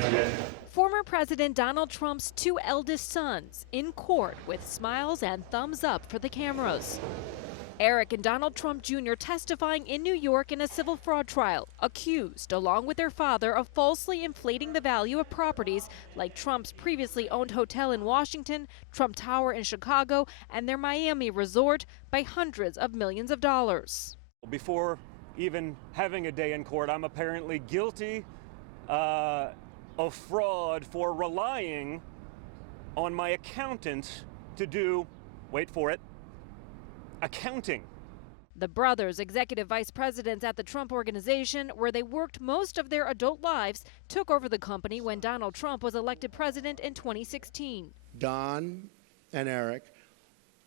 Thank you. Former President Donald Trump's two eldest sons in court with smiles and thumbs up for the cameras. Eric and Donald Trump Jr. testifying in New York in a civil fraud trial, accused, along with their father, of falsely inflating the value of properties like Trump's previously owned hotel in Washington, Trump Tower in Chicago, and their Miami resort by hundreds of millions of dollars. Before even having a day in court, I'm apparently guilty of fraud for relying on my accountant to do, wait for it, accounting. The brothers, executive vice presidents at the Trump Organization, where they worked most of their adult lives, took over the company when Donald Trump was elected president in 2016. Don and Eric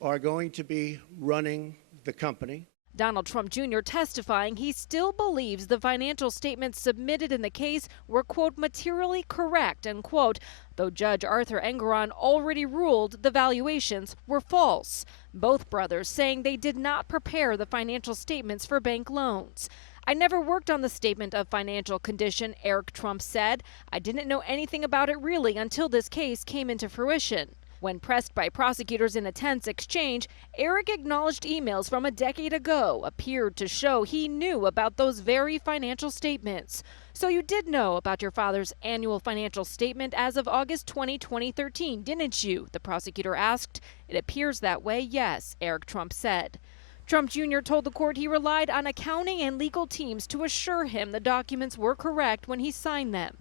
are going to be running the company. Donald Trump Jr. testifying he still believes the financial statements submitted in the case were, quote, materially correct, and, quote, though Judge Arthur Engoron already ruled the valuations were false. Both brothers saying they did not prepare the financial statements for bank loans. I never worked on the statement of financial condition, Eric Trump said. I didn't know anything about it really until this case came into fruition. When pressed by prosecutors in a tense exchange, Eric acknowledged emails from a decade ago appeared to show he knew about those very financial statements. So you did know about your father's annual financial statement as of August 20, 2013, didn't you? The prosecutor asked. It appears that way, yes, Eric Trump said. Trump Jr. told the court he relied on accounting and legal teams to assure him the documents were correct when he signed them.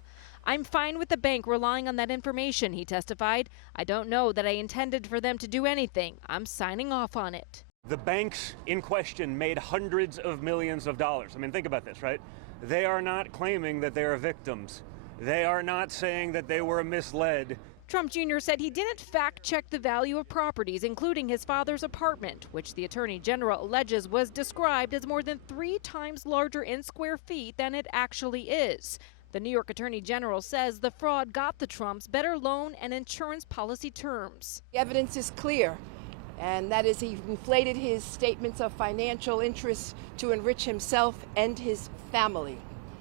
I'm fine with the bank relying on that information, he testified. I don't know that I intended for them to do anything. I'm signing off on it. The banks in question made hundreds of millions of dollars. I mean, think about this, right? They are not claiming that they are victims. They are not saying that they were misled. Trump Jr. said he didn't fact-check the value of properties, including his father's apartment, which the Attorney General alleges was described as more than 3 times larger in square feet than it actually is. The New York Attorney General says the fraud got the Trumps better loan and insurance policy terms. The evidence is clear, and that is he inflated his statements of financial interests to enrich himself and his family.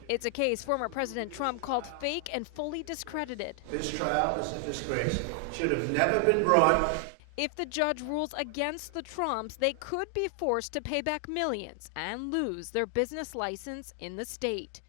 It's a case former President Trump called fake and fully discredited. This trial is a disgrace. Should have never been brought. If the judge rules against the Trumps, they could be forced to pay back millions and lose their business license in the state.